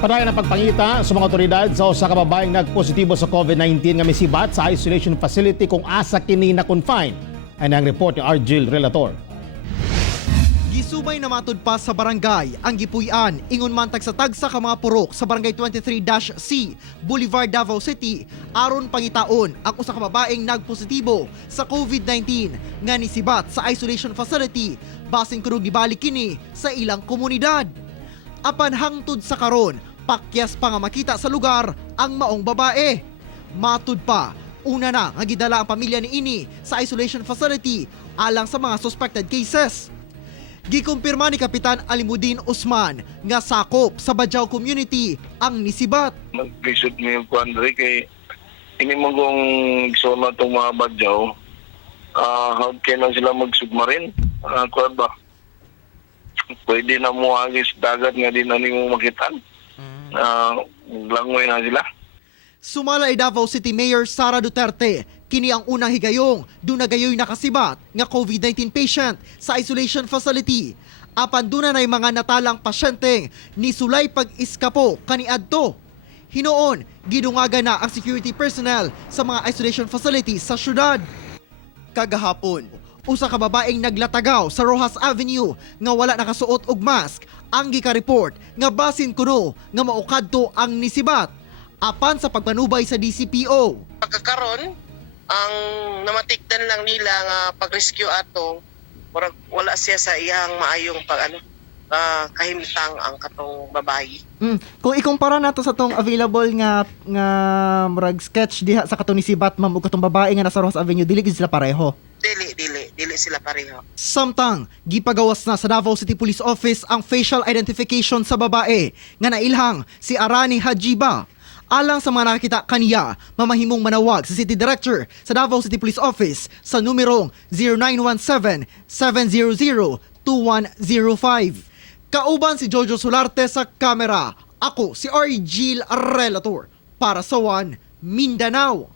Padayon ang pagpangita sa mga otoridad sa usa ka babaeng nagpositibo sa COVID-19 nga misibat sa isolation facility kung asa kini na confine. Ano ang report ni Argil Relator. Gisubay na matud pa sa barangay ang gipuy-an ingon man tagsa ka mga purok sa barangay 23-C, Boulevard, Davao City aron pangitaon ang usa ka babaeng nagpositibo sa COVID-19 nga nisibat sa isolation facility basin kuno gibalik kini sa ilang komunidad. Apan hangtod sa karon, pakyas pa nga makita sa lugar ang maong babae. Matud pa, una na nga gidala ang pamilya ni ini sa isolation facility alang sa mga suspected cases. Gikumpirma ni Kapitan Alimudin Usman nga sakop sa Badyaw community ang nisibat. Nag-visit mo yung Kuandre kay ini mo kong iksona itong mga Badyaw. How can na sila mag-submarine? Kuan ba? Pwede na mo agis dagat nga di na mo makitan. Langoy na sila. Sumala ay Davao City Mayor Sara Duterte. Kini ang unang higayong doon nagayoy nakasibat nga COVID-19 patient sa isolation facility. Apan doon na mga natalang pasyenteng ni sulay pag-iskapo kaniadto. Hinoon, gidungagan na ang security personnel sa mga isolation facilities sa syudad. Kagahapon, usa ka babaeng naglatagaw sa Rojas Avenue nga wala nakasuot og mask ang gika-report nga basin kuno nga maukadto ang nisibat apan sa pagpanubay sa DCPO. Pagkakaroon ang namatikdan lang nila nga pag-rescue ato wala siya sa iyang maayong kahimtang ang katong babayi. Kung ikumpara nato sa tong available nga murag sketch diha sa katong nisibat ma'am ug katong babae nga nasa Rojas Avenue, dili gid sila pareho. Dili sila pareho. Samtang gipagawas na sa Davao City Police Office ang facial identification sa babae nga nailhang si Arani Hajiba. Alang sa mga nakakita kaniya, mamahimong manawag sa City Director sa Davao City Police Office sa numerong 0917-700-2105. Kauban si Jojo Solarte sa kamera. Ako si Argil Relator para sa One Mindanao.